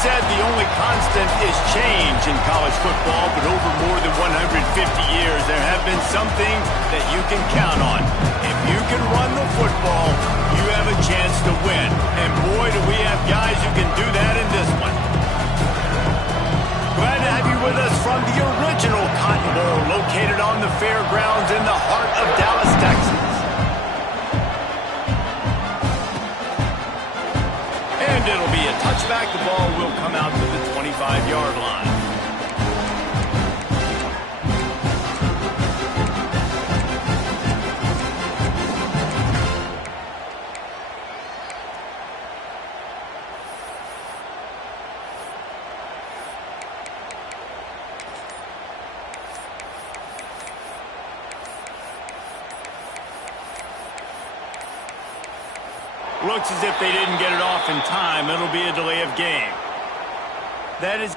said the only constant is change in college football, but over more than 150 years, there have been some things that you can count on. If you can run the football, you have a chance to win. And boy, do we have guys who can do that in this one. 5-yard line. Looks as if they didn't get it off in time. It'll be a delay of game. That is...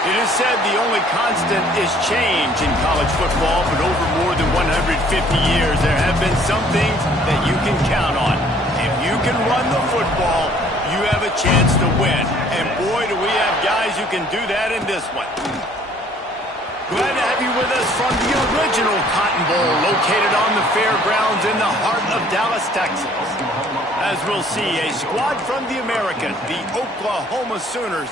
It is said the only constant is change in college football, but over more than 150 years, there have been some things that you can count on. If you can run the football, you have a chance to win. And boy, do we have guys who can do that in this one. Glad to have you with us from the original Cotton Bowl, located on the fairgrounds in the heart of Dallas, Texas. As we'll see, a squad from the American, the Oklahoma Sooners,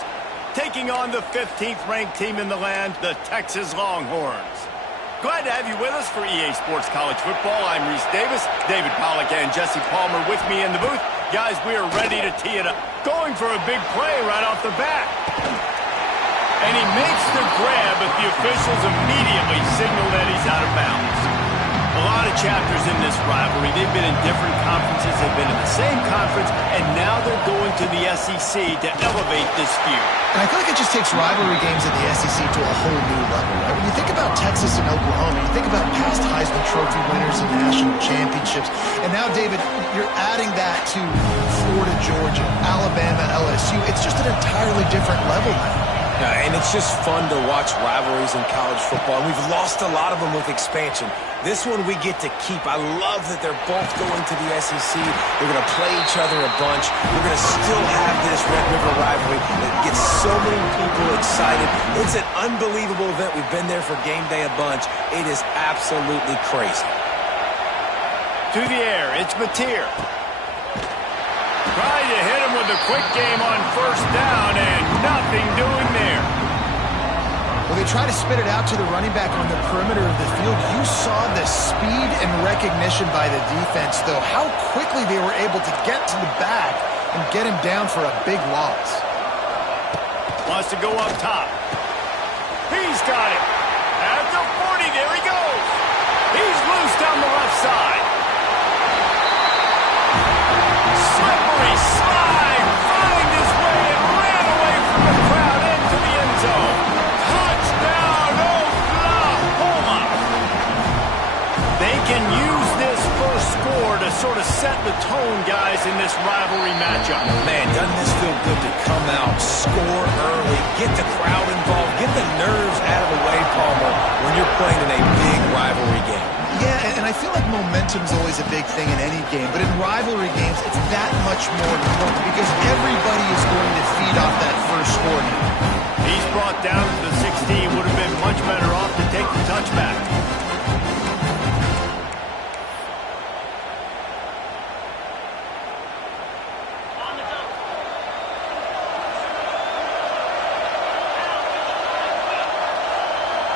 taking on the 15th-ranked team in the land, the Texas Longhorns. Glad to have you with us for EA Sports College Football. I'm Reese Davis, David Pollack, and Jesse Palmer with me in the booth. Guys, we are ready to tee it up. Going for a big play right off the bat. And he makes the grab, but the officials immediately signal that he's out of bounds. A lot of chapters in this rivalry. They've been in different conferences. They've been in the same conference, and now they're going to the SEC to elevate this feud. And I feel like it just takes rivalry games in the SEC to a whole new level, right? When you think about Texas and Oklahoma, you think about past Heisman Trophy winners and national championships. And now, David, you're adding that to Florida, Georgia, Alabama, LSU. It's just an entirely different level now. Yeah, and it's just fun to watch rivalries in college football. And we've lost a lot of them with expansion. This one we get to keep. I love that they're both going to the SEC. They're going to play each other a bunch. We're going to still have this Red River rivalry that gets so many people excited. It's an unbelievable event. We've been there for game day a bunch. It is absolutely crazy. To the air, it's Mateer. Trying to hit him with a quick game on first down, and nothing doing there. Well, they try to spit it out to the running back on the perimeter of the field. You saw the speed and recognition by the defense, though. How quickly they were able to get to the back and get him down for a big loss. Wants to go up top. He's got it. At the 40, there he goes. He's loose down the left side. Slippery slide, find his way and ran away from the crowd into the end zone. Touchdown, Oklahoma! They can use this first score to sort of set the tone, guys, in this rivalry matchup. Man, doesn't this feel good to come out, score early, get the crowd involved, get the nerves out of the way, Palmer, when you're playing in a big rivalry game. Yeah, and I feel like momentum's always a big thing in any game, but in rivalry games, it's that much more important because everybody is going to feed off that first score now.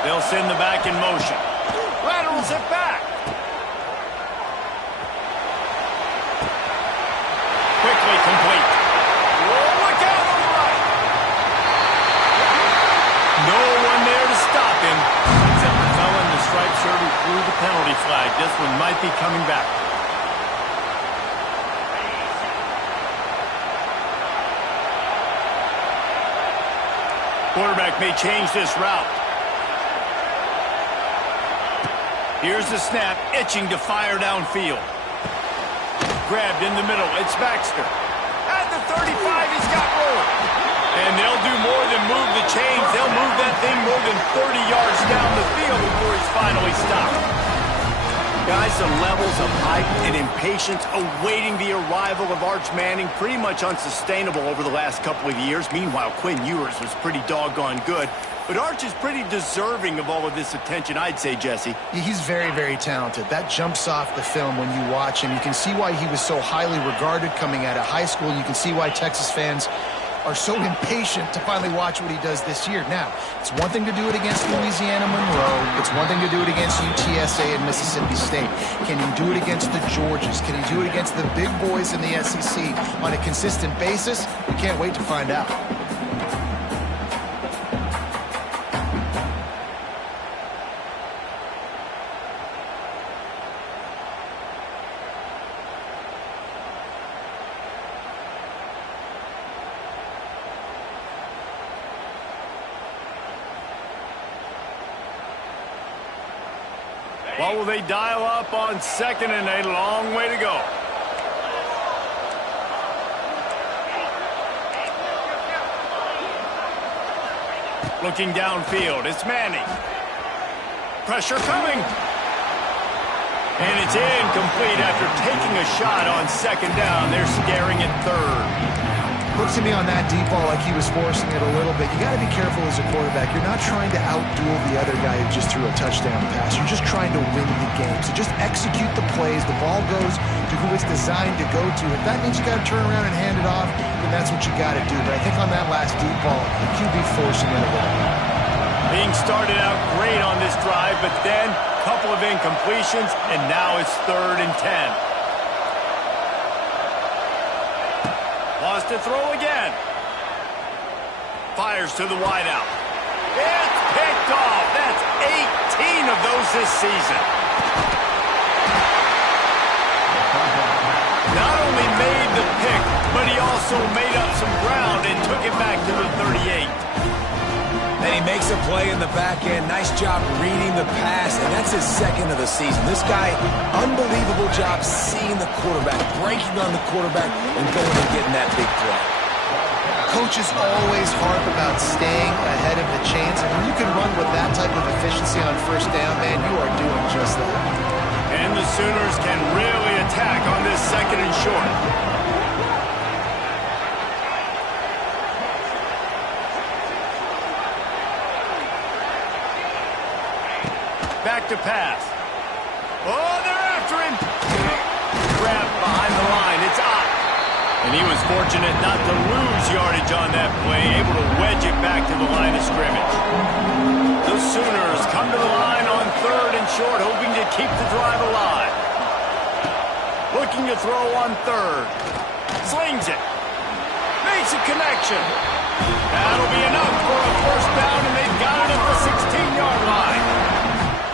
They'll send the back in motion. Laterals it back. Quickly complete. Oh, look out on the right. No one there to stop him. Except the fella in the striped shirt who threw the penalty flag. This one might be coming back. Quarterback may change this route. Here's the snap, itching to fire downfield. Grabbed in the middle, it's Baxter. At the 35, he's got room. And they'll do more than move the chains. They'll move that thing more than 30 yards down the field before he's finally stopped. Guys, the levels of hype and impatience awaiting the arrival of Arch Manning pretty much unsustainable over the last couple of years. Meanwhile, Quinn Ewers was pretty doggone good. But Arch is pretty deserving of all of this attention, I'd say, Jesse. Yeah, he's very, very talented. That jumps off the film when you watch him. You can see why he was so highly regarded coming out of high school. You can see why Texas fans are so impatient to finally watch what he does this year. Now, it's one thing to do it against Louisiana Monroe. It's one thing to do it against UTSA and Mississippi State. Can he do it against the Georgias? Can he do it against the big boys in the SEC on a consistent basis? We can't wait to find out. What will they dial up on second and a long way to go? Looking downfield, it's Manning. Pressure coming. And it's incomplete after taking a shot on second down. They're scaring at third. Looks to me on that deep ball like he was forcing it a little bit. You got to be careful as a quarterback. You're not trying to outduel the other guy who just threw a touchdown pass. You're just trying to win the game. So just execute the plays. The ball goes to who it's designed to go to. If that means you got to turn around and hand it off, then that's what you got to do. But I think on that last deep ball, QB forcing it a little. Being started out great on this drive, but then a couple of incompletions, and now it's 3rd and 10. Lost to throw again. Fires to the wideout. It's picked off. That's 18 of those this season. Not only made the pick, but he also made up some ground and took it back to the 38. And he makes a play in the back end. Nice job reading the pass, and that's his second of the season. This guy, unbelievable job seeing the quarterback, breaking on the quarterback, and going and getting that big play. Coaches always harp about staying ahead of the chains, and when you can run with that type of efficiency on first down, man, you are doing just that. And the Sooners can really attack on this second and short. Back to pass. Oh, they're after him. Grabbed behind the line. It's out. And he was fortunate not to lose yardage on that play, able to wedge it back to the line of scrimmage. The Sooners come to the line on 3rd and short, hoping to keep the drive alive. Looking to throw on 3rd. Slings it. Makes a connection. That'll be enough for a first down, and they've got it at the 16-yard line.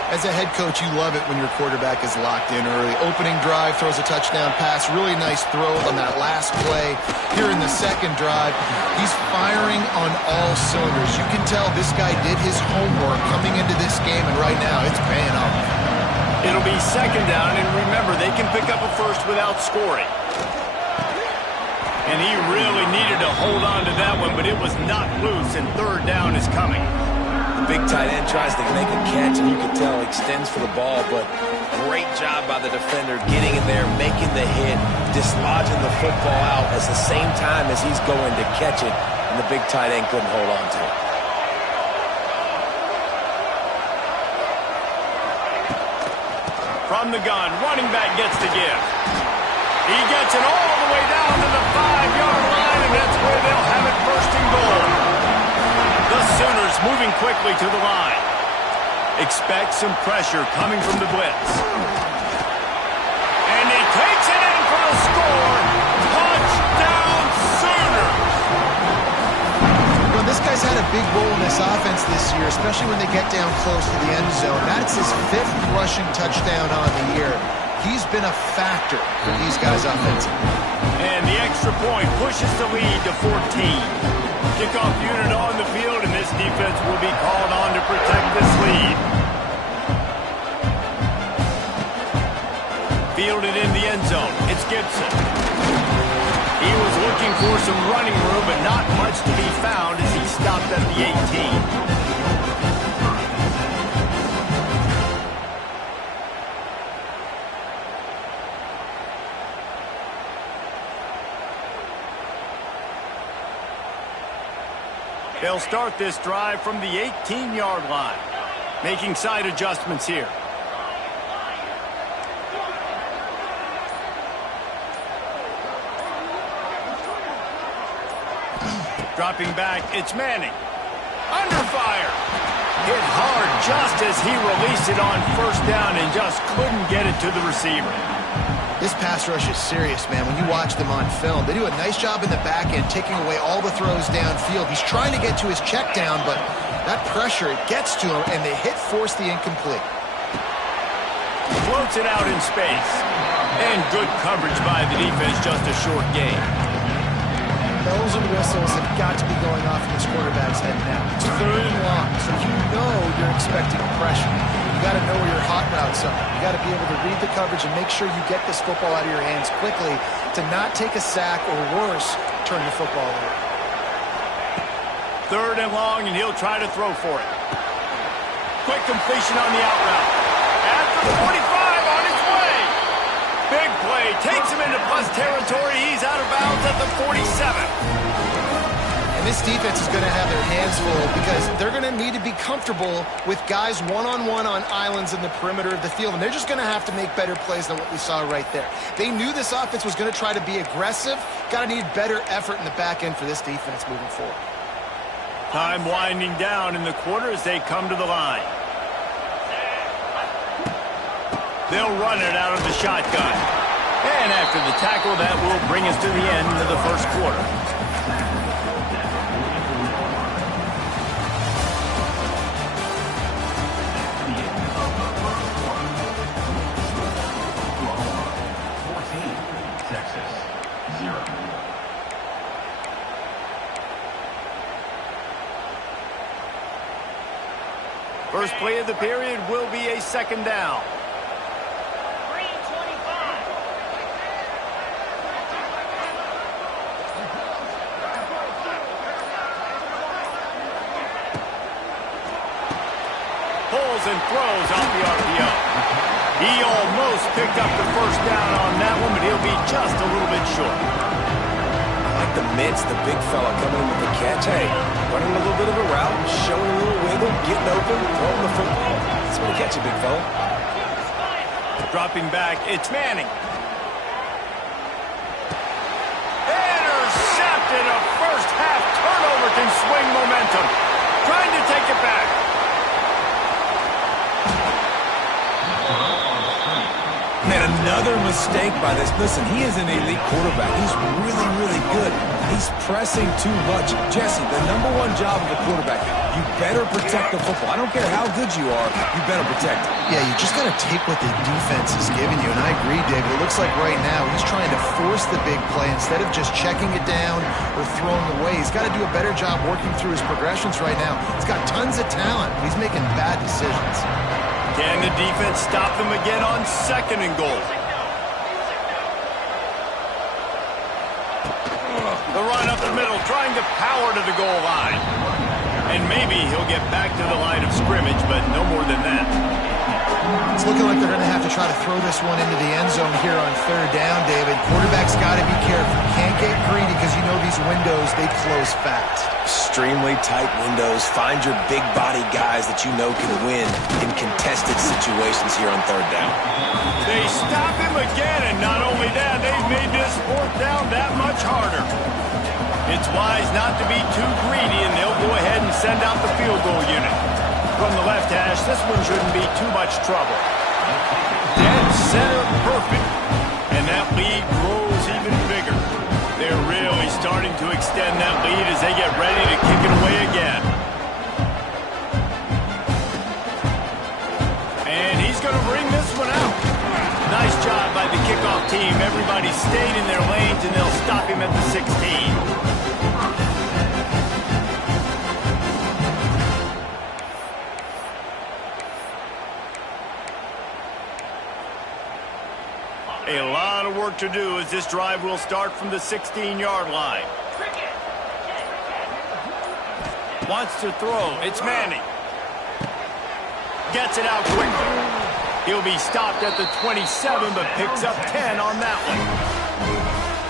As a head coach, you love it when your quarterback is locked in early. Opening drive, throws a touchdown pass. Really nice throw on that last play. Here in the second drive, he's firing on all cylinders. You can tell this guy did his homework coming into this game, and right now it's paying off. It'll be second down, and remember, they can pick up a first without scoring. And he really needed to hold on to that one, but it was knocked loose, and 3rd down is coming. The big tight end tries to make a catch, and you can tell extends for the ball, but great job by the defender getting in there, making the hit, dislodging the football out at the same time as he's going to catch it, and the big tight end couldn't hold on to it. From the gun, running back gets the give. He gets it all the way down to the 5-yard line, and that's where they'll have it 1st and goal. The Sooners moving quickly to the line. Expect some pressure coming from the blitz. And he takes it in for the score. Touchdown Sooners! Well, this guy's had a big role in this offense this year, especially when they get down close to the end zone. That's his 5th rushing touchdown on the year. He's been a factor for these guys offensively. And the extra point pushes the lead to 14. Kickoff unit on the field, and this defense will be called on to protect this lead. Fielded in the end zone. It's Gibson. He was looking for some running room, but not much to be found as he stopped at the 18. They'll start this drive from the 18-yard line, making side adjustments here. Dropping back, it's Manning. Under fire. Hit hard just as he released it on first down and just couldn't get it to the receiver. This pass rush is serious, man. When you watch them on film, they do a nice job in the back end, taking away all the throws downfield. He's trying to get to his check down, but that pressure, it gets to him, and the hit forced the incomplete. Floats it out in space. And good coverage by the defense, just a short gain. Bells and whistles have got to be going off in this quarterback's head now. It's 3rd and long, so you know you're expecting pressure. You got to know where your hot routes are. You got to be able to read the coverage and make sure you get this football out of your hands quickly to not take a sack or worse, turn the football over. 3rd and long, and he'll try to throw for it. Quick completion on the out route. At the 45, on his way. Big play, takes him into plus territory. He's out of bounds at the 47. And this defense is going to have their hands full because they're going to need to be comfortable with guys one-on-one on islands in the perimeter of the field. And they're just going to have to make better plays than what we saw right there. They knew this offense was going to try to be aggressive. Got to need better effort in the back end for this defense moving forward. Time winding down in the quarter as they come to the line. They'll run it out of the shotgun. And after the tackle, that will bring us to the end of the first quarter. First play of the period will be a 2nd down. Pulls and throws off the RPO. He almost picked up the first down on that one, but he'll be just a little bit short. I like the mitts, the big fella coming in with the catch. Hey, running a little bit of a route, showing a little wiggle, getting open, throwing the football. It's going to catch you, big fella. Dropping back, it's Manning. Intercepted. A first half turnover can swing momentum. Trying to take it back. Man, another mistake by this. Listen, he is an elite quarterback. He's really, really good. He's pressing too much. Jesse, the #1 job of a quarterback, you better protect the football. I don't care how good you are, you better protect it. Yeah, you just got to take what the defense is giving you, and I agree, David. It looks like right now he's trying to force the big play instead of just checking it down or throwing away. He's got to do a better job working through his progressions right now. He's got tons of talent. He's making bad decisions. Can the defense stop them again on 2nd and goal? The run up the middle, trying to power to the goal line. And maybe he'll get back to the line of scrimmage, but no more than that. It's looking like they're going to have to try to throw this one into the end zone here on 3rd down, David. Quarterback's got to be careful. Can't get greedy because you know these windows, they close fast. Extremely tight windows. Find your big body guys that you know can win in contested situations here on 3rd down. They stop him again, and not only that, they've made this 4th down that much harder. It's wise not to be too greedy, and they'll go ahead and send out the field goal unit. From the left hash, this one shouldn't be too much trouble. Dead center, perfect. And that lead grows even bigger. They're really starting to extend that lead as they get ready to kick it away again. And he's going to bring this one out. Nice job by the kickoff team. Everybody stayed in their lanes, and they'll stop him at the 16. A lot of work to do as this drive will start from the 16-yard line. Wants to throw. It's Manning. Gets it out quickly. He'll be stopped at the 27, but picks up 10 on that one.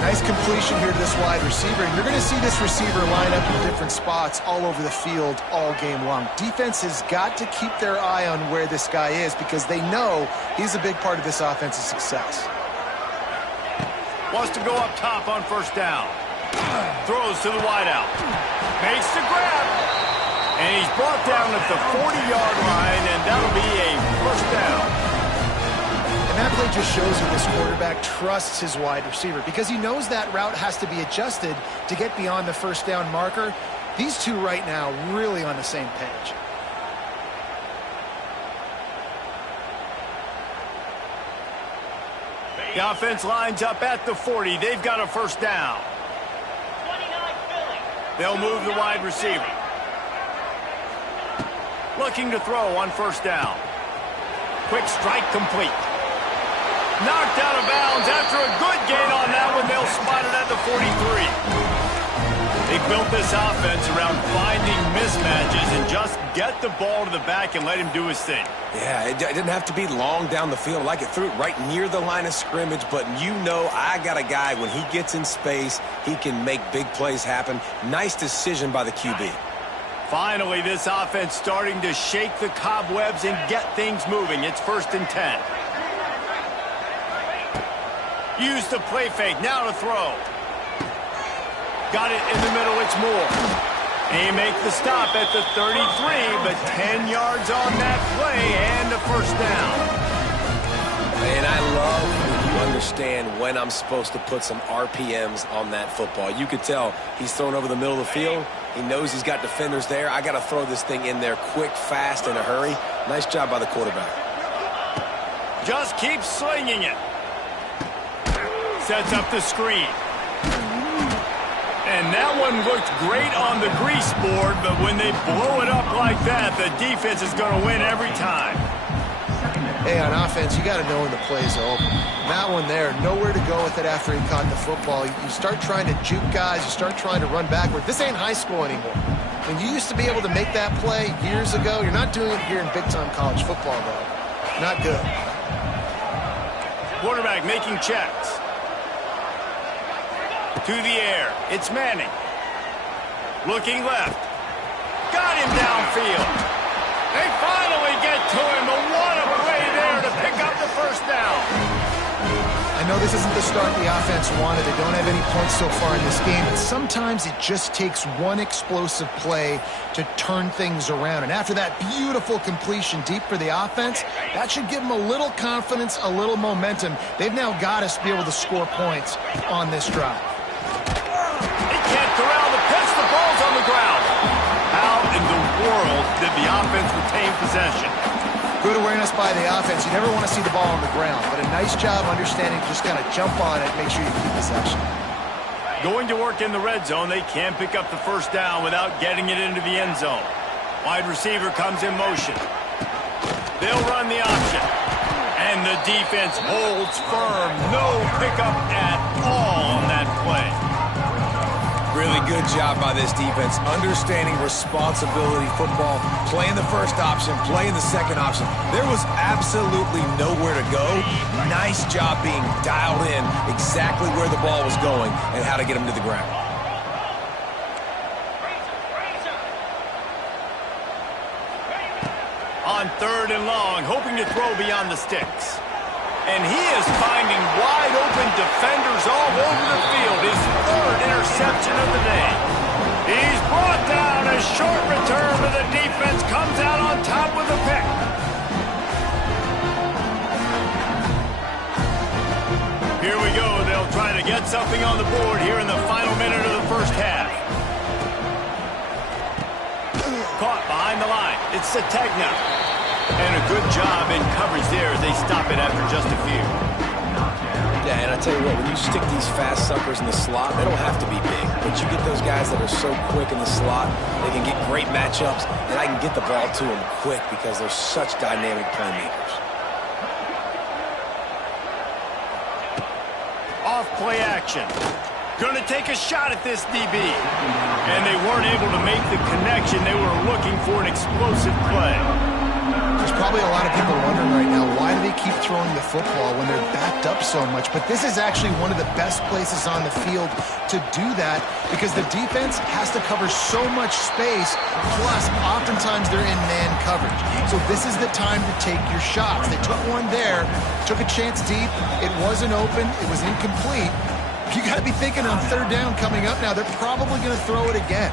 Nice completion here to this wide receiver. And you're going to see this receiver line up in different spots all over the field all game long. Defense has got to keep their eye on where this guy is because they know he's a big part of this offense's success. Wants to go up top on first down. Throws to the wideout. Makes the grab. And he's brought down at the 40-yard line, and that'll be a first down. And that play just shows you this quarterback trusts his wide receiver because he knows that route has to be adjusted to get beyond the first down marker. These two right now really on the same page. The offense lines up at the 40. They've got a first down. They'll move the wide receiver. Looking to throw on first down. Quick strike complete. Knocked out of bounds after a good gain on that one. They'll spot it at the 43. They built this offense around finding mismatches and just get the ball to the back and let him do his thing. Yeah, it didn't have to be long down the field. Like it threw it right near the line of scrimmage, but you know I got a guy, when he gets in space, he can make big plays happen. Nice decision by the QB. Finally, this offense starting to shake the cobwebs and get things moving. It's 1st and 10. Use the play fake. Now to throw. Got it in the middle. It's Moore. They make the stop at the 33, but 10 yards on that play and a first down. And I love when you understand when I'm supposed to put some RPMs on that football. You could tell he's thrown over the middle of the field. He knows he's got defenders there. I got to throw this thing in there quick, fast, in a hurry. Nice job by the quarterback. Just keep slinging it. Sets up the screen. And that one looked great on the grease board, but when they blow it up like that, the defense is going to win every time. Hey, on offense, you got to know when the play's over. That one there, nowhere to go with it after he caught the football. You start trying to juke guys. You start trying to run backward. This ain't high school anymore. When you used to be able to make that play years ago, you're not doing it here in big-time college football, though. Not good. Quarterback making checks. To the air. It's Manning. Looking left. Got him downfield. They finally get to him. But what a play there to pick up the first down. I know this isn't the start the offense wanted. They don't have any points so far in this game. And sometimes it just takes one explosive play to turn things around. And after that beautiful completion deep for the offense, that should give them a little confidence, a little momentum. They've now got us to be able to score points on this drive. Can't corral the pitch. The ball's on the ground. How in the world did the offense retain possession? Good awareness by the offense. You never want to see the ball on the ground, but a nice job understanding to just kind of jump on it, make sure you keep possession. Going to work in the red zone. They can't pick up the first down without getting it into the end zone. Wide receiver comes in motion. They'll run the option. And the defense holds firm. No pickup at all on that play. Really good job by this defense, understanding responsibility football, playing the first option, playing the second option. There was absolutely nowhere to go. Nice job being dialed in exactly where the ball was going and how to get him to the ground. On 3rd and long, hoping to throw beyond the sticks. And he is finding wide-open defenders all over the field. His 3rd interception of the day. He's brought down. A short return, but the defense comes out on top the pick. Here we go. They'll try to get something on the board here in the final minute of the first half. Caught behind the line. It's Sategna. And a good job in coverage there as they stop it after just a few. Yeah, and I tell you what, when you stick these fast suckers in the slot, they don't have to be big. But you get those guys that are so quick in the slot, they can get great matchups, and I can get the ball to them quick because they're such dynamic playmakers. Off play action. Going to take a shot at this DB. And they weren't able to make the connection. They were looking for an explosive play. There's probably a lot of people wondering right now, why do they keep throwing the football when they're backed up so much? But this is actually one of the best places on the field to do that because the defense has to cover so much space, plus oftentimes they're in man coverage. So this is the time to take your shots. They took one there, took a chance deep. It wasn't open. It was incomplete. You got to be thinking on third down coming up now, they're probably going to throw it again.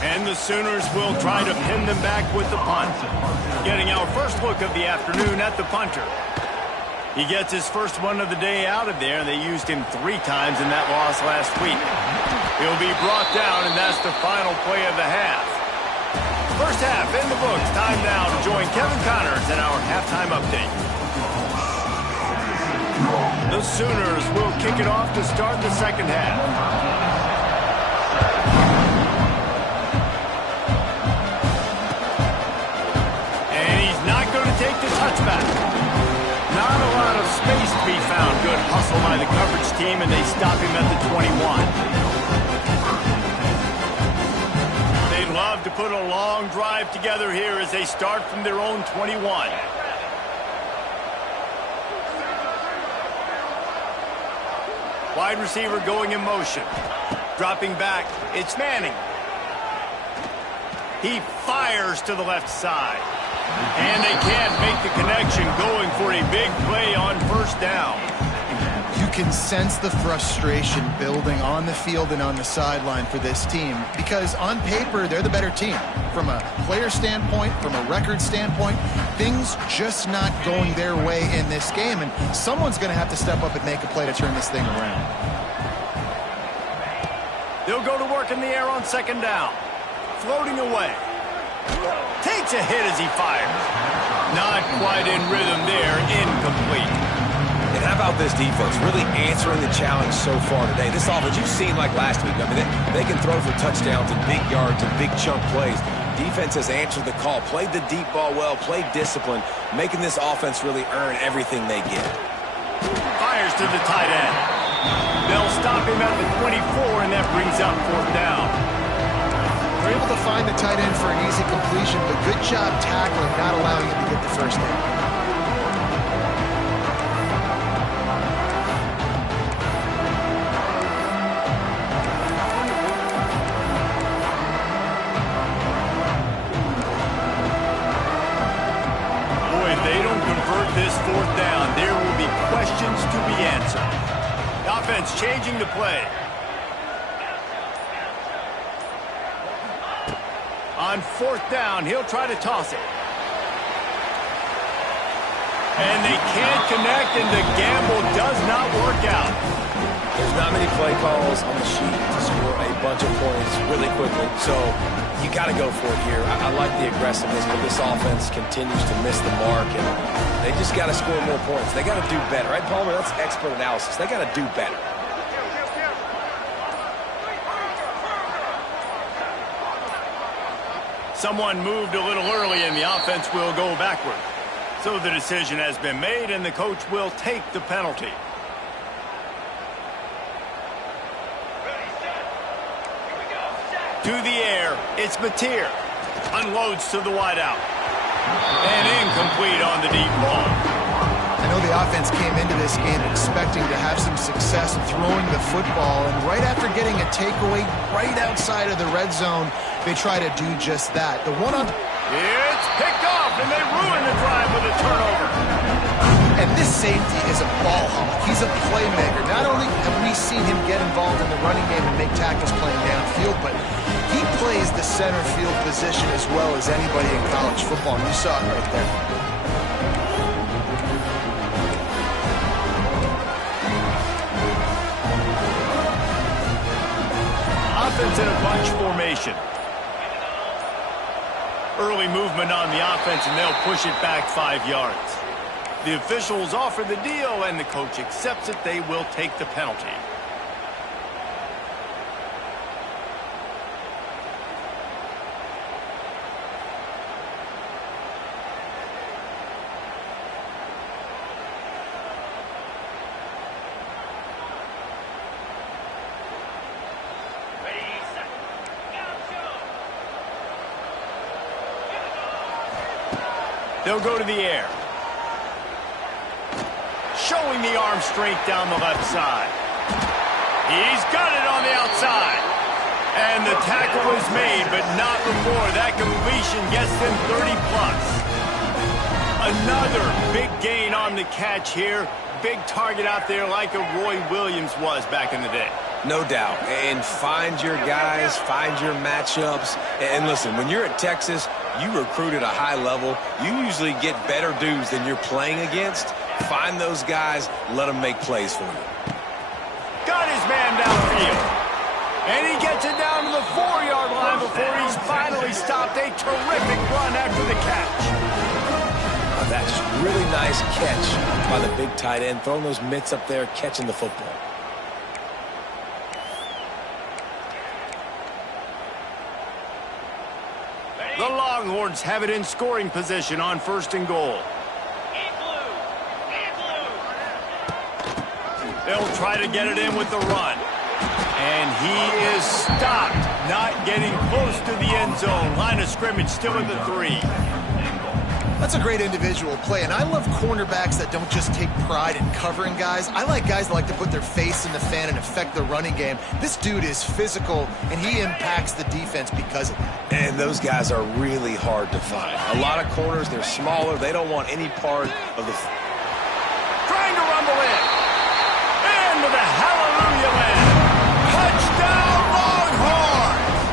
And the Sooners will try to pin them back with the punt. Getting our first look of the afternoon at the punter. He gets his first one of the day out of there. They used him 3 times in that loss last week. He'll be brought down, and that's the final play of the half. First half in the books. Time now to join Kevin Connors in our halftime update. The Sooners will kick it off to start the second half. Take the touchback. Not a lot of space to be found. Good hustle by the coverage team, and they stop him at the 21. They love to put a long drive together here as they start from their own 21. Wide receiver going in motion. Dropping back. It's Manning. He fires to the left side. And they can't make the connection, going for a big play on first down. You can sense the frustration building on the field and on the sideline for this team because on paper, they're the better team. From a player standpoint, from a record standpoint, things just not going their way in this game, and someone's going to have to step up and make a play to turn this thing around. They'll go to work in the air on second down. Floating away. Takes a hit as he fires. Not quite in rhythm there. Incomplete. And how about this defense really answering the challenge so far today? This offense, you've seen like last week. I mean, they can throw for touchdowns and big yards and big chunk plays. Defense has answered the call, played the deep ball well, played discipline, making this offense really earn everything they get. Fires to the tight end. They'll stop him at the 24, and that brings up fourth down. They're able to find the tight end for an easy completion, but good job tackling, not allowing him to get the first down. Boy, if they don't convert this fourth down, there will be questions to be answered. The offense changing the play. On fourth down, he'll try to toss it. And they can't connect, and the gamble does not work out. There's not many play calls on the sheet to score a bunch of points really quickly, so you got to go for it here. I like the aggressiveness, but this offense continues to miss the mark, and they just got to score more points. They got to do better, right, Palmer? That's expert analysis. They got to do better. Someone moved a little early, and the offense will go backward. So the decision has been made, and the coach will take the penalty. To the air, it's Mateer. Unloads to the wideout. And incomplete on the deep ball. I know the offense came into this game expecting to have some success throwing the football, and right after getting a takeaway right outside of the red zone, they try to do just that. The one on... It's picked off, and they ruin the drive with a turnover. And this safety is a ball hawk. He's a playmaker. Not only have we seen him get involved in the running game and make tackles playing downfield, but He plays the center field position as well as anybody in college football. You saw it right there. Offense in a bunch formation. Early movement on the offense, and they'll push it back 5 yards. The officials offer the deal, and the coach accepts it. They will take the penalty. They'll go to the air. Showing the arm strength down the left side. He's got it on the outside. And the tackle is made, but not before that completion gets them 30-plus. Another big gain on the catch here. Big target out there like a Roy Williams was back in the day. No doubt. And find your guys, find your matchups. And listen, when you're at Texas, you recruit at a high level. You usually get better dudes than you're playing against. Find those guys, let them make plays for you. Got his man downfield. And he gets it down to the 4-yard line before he's finally stopped. A terrific run after the catch. That's really nice catch by the big tight end, throwing those mitts up there, catching the football. The Longhorns have it in scoring position on 1st and goal. They'll try to get it in with the run. And he is stopped, not getting close to the end zone. Line of scrimmage still at the 3. That's a great individual play, and I love cornerbacks that don't just take pride in covering guys. I like guys that like to put their face in the fan and affect the running game. This dude is physical, and he impacts the defense because of that. And those guys are really hard to find. A lot of corners, they're smaller. They don't want any part of the... Trying to rumble in. And with a hallelujah land. Touchdown, Longhorns!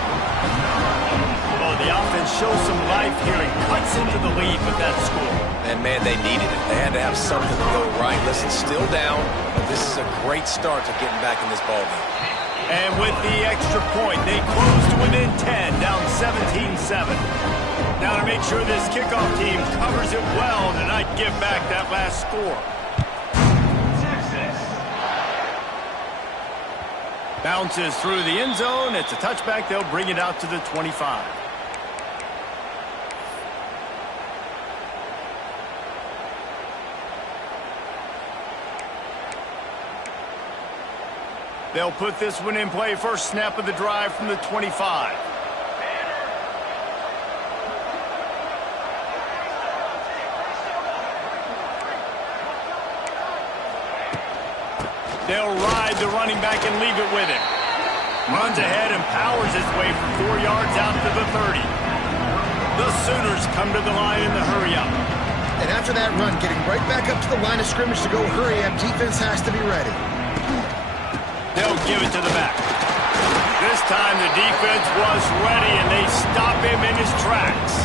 Oh, the offense shows some life here and cuts into the lead with that score. And, man, they needed it. They had to have something to go right. Listen, still down, but this is a great start to getting back in this ballgame. And with the extra point, they close to within 10, down 17-7. Now to make sure this kickoff team covers it well to not give back that last score. Bounces through the end zone. It's a touchback. They'll bring it out to the 25. They'll put this one in play. First snap of the drive from the 25. They'll ride the running back and leave it with him. Runs ahead and powers his way for 4 yards out to the 30. The Sooners come to the line in the hurry-up. And after that run, getting right back up to the line of scrimmage to go hurry-up, defense has to be ready. They'll give it to the back. This time the defense was ready, and they stop him in his tracks.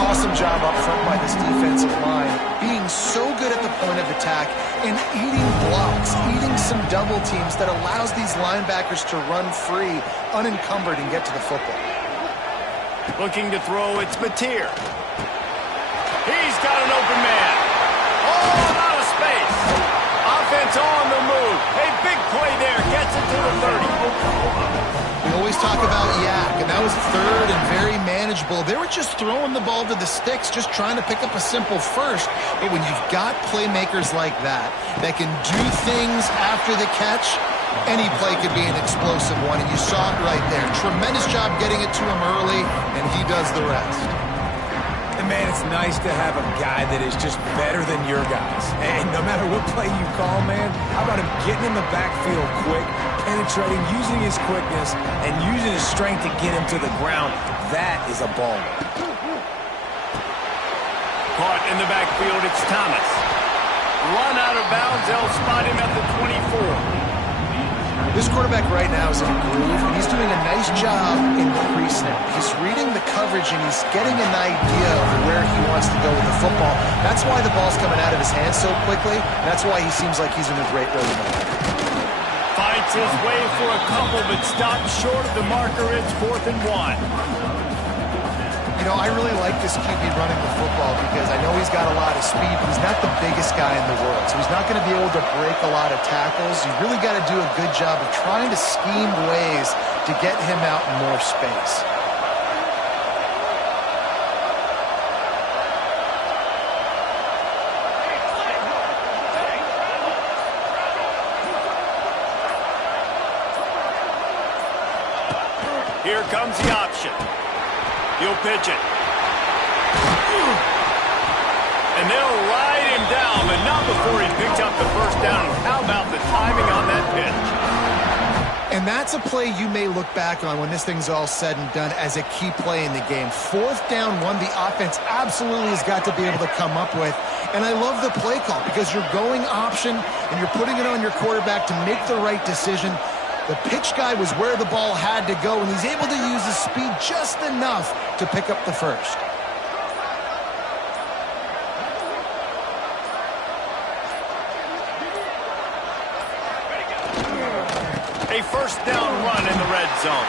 Awesome job up front by this defensive line, being so good at the point of attack and eating blocks, eating some double teams that allows these linebackers to run free, unencumbered, and get to the football. Looking to throw, it's Mateer. He's got an open man. All out of space. Offense on the move. A big play there. Gets it to the 30. We always talk about yak, and that was third and very manageable. They were just throwing the ball to the sticks, just trying to pick up a simple first. But when you've got playmakers like that can do things after the catch, any play could be an explosive one, and you saw it right there. Tremendous job getting it to him early, and he does the rest. And, man, it's nice to have a guy that is just better than your guys. And no matter what play you call, man, how about him getting in the backfield quick, penetrating, using his quickness, and using his strength to get him to the ground? That is a ball. Caught in the backfield, it's Thomas. Run out of bounds, they'll spot him at the 24. This quarterback right now is in a groove, and he's doing a nice job in the pre-snap. He's reading the coverage, and he's getting an idea of where he wants to go with the football. That's why the ball's coming out of his hands so quickly. That's why he seems like he's in a great rhythm. Fights his way for a couple, but stops short of the marker. It's 4th and 1. You know, I really like this QB running the football because I know he's got a lot of speed, but he's not the biggest guy in the world. So he's not going to be able to break a lot of tackles. You really got to do a good job of trying to scheme ways to get him out in more space. Here comes the option. He'll pitch it. And they'll ride him down, but not before he picks up the first down. And how about the timing on that pitch? And that's a play you may look back on when this thing's all said and done as a key play in the game. 4th down, one the offense absolutely has got to be able to come up with. And I love the play call because you're going option and you're putting it on your quarterback to make the right decision. The pitch guy was where the ball had to go, and he's able to use his speed just enough to pick up the first. A first down run in the red zone.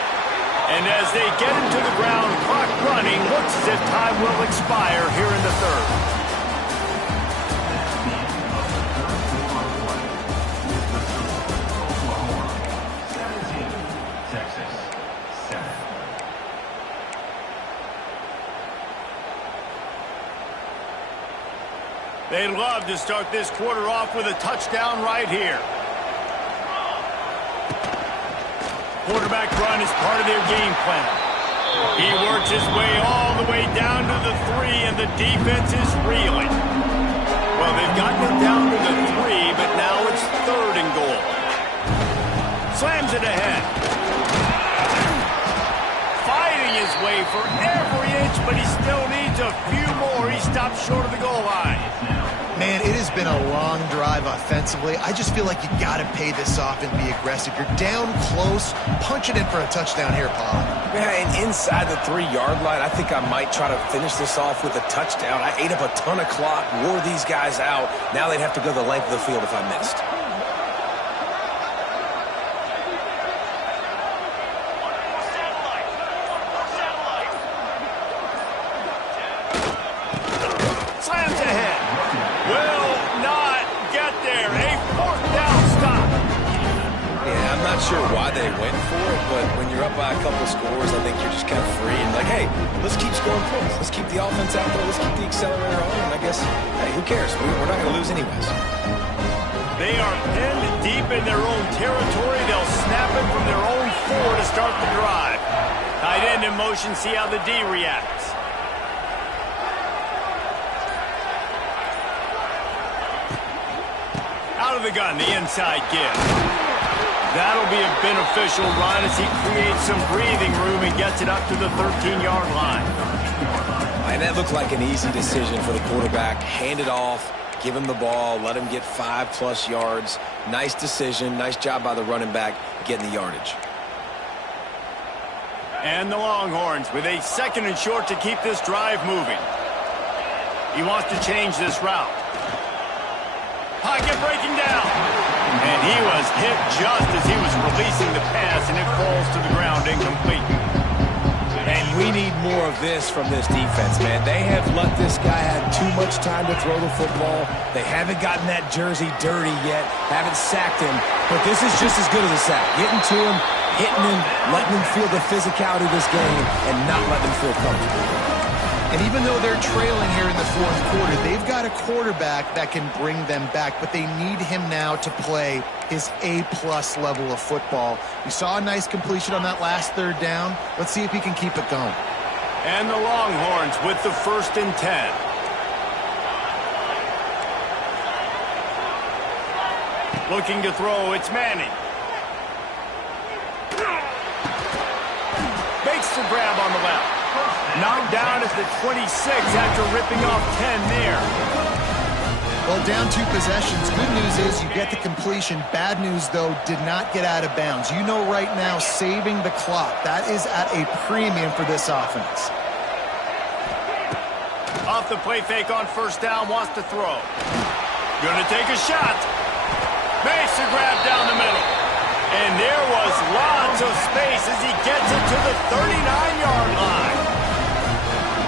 And as they get him to the ground, clock running, looks as if time will expire here in the 3rd. They'd love to start this quarter off with a touchdown right here. Quarterback run is part of their game plan. He works his way all the way down to the 3, and the defense is reeling. Well, they've gotten it down to the 3, but now it's 3rd and goal. Slams it ahead. Fighting his way for every inch, but he still needs a few more. He stops short of the goal line. Man, it has been a long drive offensively. I just feel like you got to pay this off and be aggressive. You're down close. Punch it in for a touchdown here, Paul. Yeah, and inside the 3-yard line, I think I might try to finish this off with a touchdown. I ate up a ton of clock, wore these guys out. Now they'd have to go the length of the field if I missed. Slams ahead. Will not get there. A 4th down stop. Yeah, I'm not sure why they went for it, but when you're up by a couple scores, I think you're just kind of free and like, hey, let's keep scoring points. Let's keep the offense out there. Let's keep the accelerator on. And I guess, hey, who cares? We're not going to lose anyways. They are pinned deep in their own territory. They'll snap it from their own 4 to start the drive. Tight end in motion. See how the D reacts. Out of the gun, the inside give. That'll be a beneficial run as he creates some breathing room and gets it up to the 13-yard line. And that looked like an easy decision for the quarterback. Hand it off, give him the ball, let him get 5+ yards. Nice decision, nice job by the running back getting the yardage. And the Longhorns with a 2nd and short to keep this drive moving. He wants to change this route. Pocket breaking down. And he was hit just as he was releasing the pass, and it falls to the ground incomplete. And we need more of this from this defense, man. They have let this guy have too much time to throw the football. They haven't gotten that jersey dirty yet, haven't sacked him. But this is just as good as a sack. Getting to him, hitting him, letting him feel the physicality of this game, and not letting him feel comfortable. And even though they're trailing here in the 4th quarter, they've got a quarterback that can bring them back, but they need him now to play his A-plus level of football. We saw a nice completion on that last 3rd down. Let's see if he can keep it going. And the Longhorns with the 1st and 10. Looking to throw, it's Manning. Makes the grab on the left. Knocked down at the 26 after ripping off 10 there. Well, down 2 possessions. Good news is you get the completion. Bad news, though, did not get out of bounds. You know right now, saving the clock. That is at a premium for this offense. Off the play fake on first down, wants to throw. Gonna take a shot. Makes a grab down the middle. And there was lots of space as he gets it to the 39-yard line.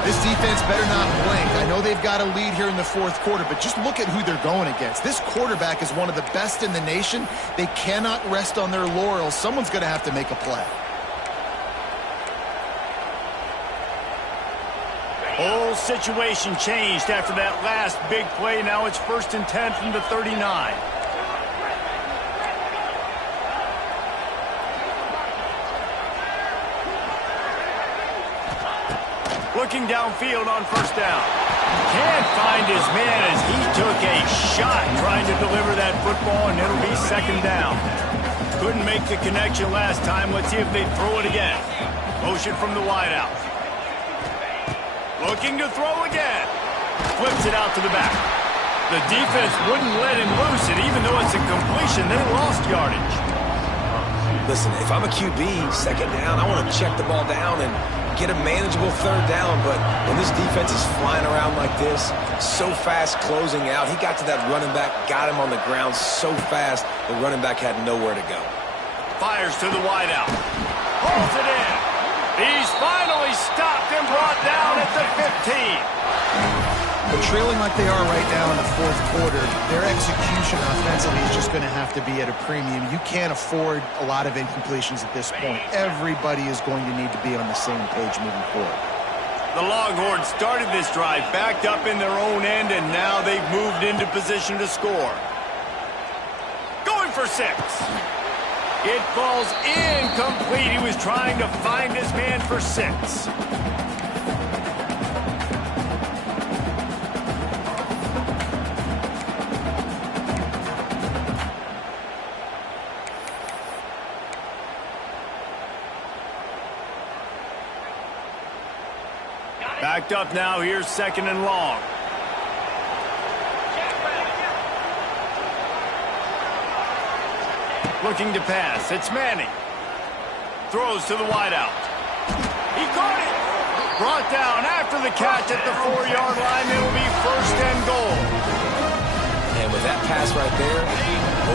This defense better not blink. I know they've got a lead here in the 4th quarter, but just look at who they're going against. This quarterback is one of the best in the nation. They cannot rest on their laurels. Someone's going to have to make a play. Whole situation changed after that last big play. Now it's 1st and 10 from the 39. Looking downfield on first down. Can't find his man as he took a shot trying to deliver that football, and it'll be 2nd down. Couldn't make the connection last time. Let's see if they throw it again. Motion from the wideout. Looking to throw again. Flips it out to the back. The defense wouldn't let him loose, and even though it's a completion, they lost yardage. Listen, if I'm a QB, 2nd down, I want to check the ball down and get a manageable 3rd down, but when this defense is flying around like this, so fast closing out, he got to that running back, got him on the ground so fast, the running back had nowhere to go. Fires to the wideout. Pulls it in. He's finally stopped and brought down at the 15. But trailing like they are right now in the 4th quarter, their execution offensively is just going to have to be at a premium. You can't afford a lot of incompletions at this point. Everybody is going to need to be on the same page moving forward. The Longhorns started this drive backed up in their own end, and now they've moved into position to score. Going for 6. It falls incomplete. He was trying to find his man for 6. Backed up now. Here's 2nd and long. Looking to pass. It's Manning. Throws to the wideout. He caught it. Brought down after the catch at the 4-yard line. It'll be 1st and goal. And with that pass right there,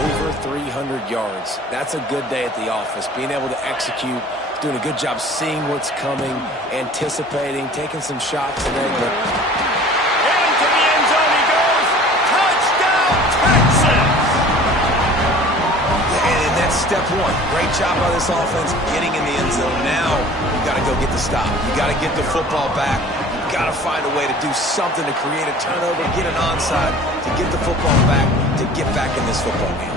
over 300 yards. That's a good day at the office. Being able to execute, doing a good job seeing what's coming, anticipating, taking some shots today. But into the end zone he goes. Touchdown, Texas! And that's step 1. Great job by this offense getting in the end zone. Now you got to go get the stop. You got to get the football back. You got to find a way to do something to create a turnover, get an onside, to get the football back, to get back in this football game.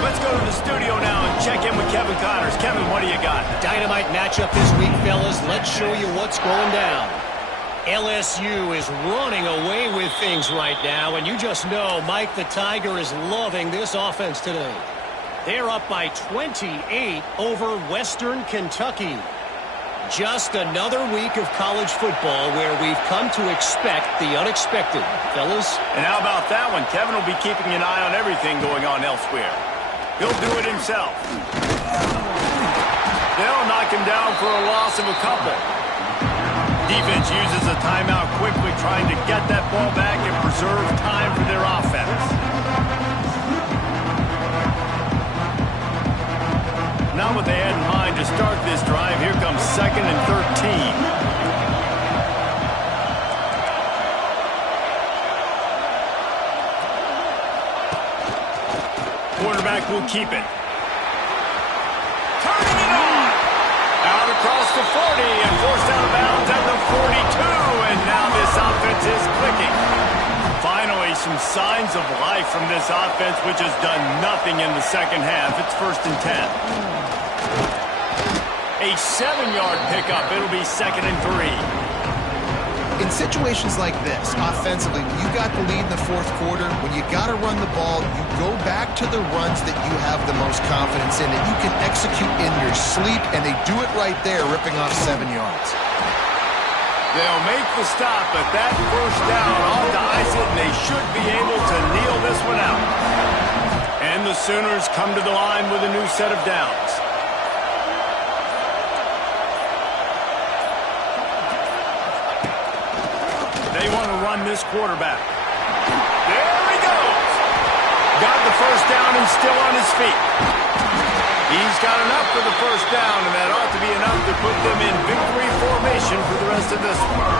Let's go to the studio now and check in with Kevin Connors. Kevin, what do you got? Dynamite matchup this week, fellas. Let's show you what's going down. LSU is running away with things right now, and you just know Mike the Tiger is loving this offense today. They're up by 28 over Western Kentucky. Just another week of college football where we've come to expect the unexpected, fellas. And how about that one? Kevin will be keeping an eye on everything going on elsewhere. He'll do it himself. They'll knock him down for a loss of a couple. Defense uses a timeout quickly, trying to get that ball back and preserve time for their offense. Not what they had in mind to start this drive. Here comes 2nd and 13. Quarterback will keep it. Turning it on. Out across the 40 and forced out of bounds at the 42. And now this offense is clicking. Finally, some signs of life from this offense, which has done nothing in the 2nd half. It's 1st and 10. A 7-yard pickup. It'll be 2nd and 3. In situations like this, offensively, when you got the lead in the 4th quarter, when you got to run the ball, you go back to the runs that you have the most confidence in, and you can execute in your sleep, and they do it right there, ripping off 7 yards. They'll make the stop, but that first down ought to ice it, and they should be able to kneel this one out. And the Sooners come to the line with a new set of downs. They want to run this quarterback. There he goes. Got the first down and still on his feet. He's got enough for the first down, and that ought to be enough to put them in victory formation for the rest of this one.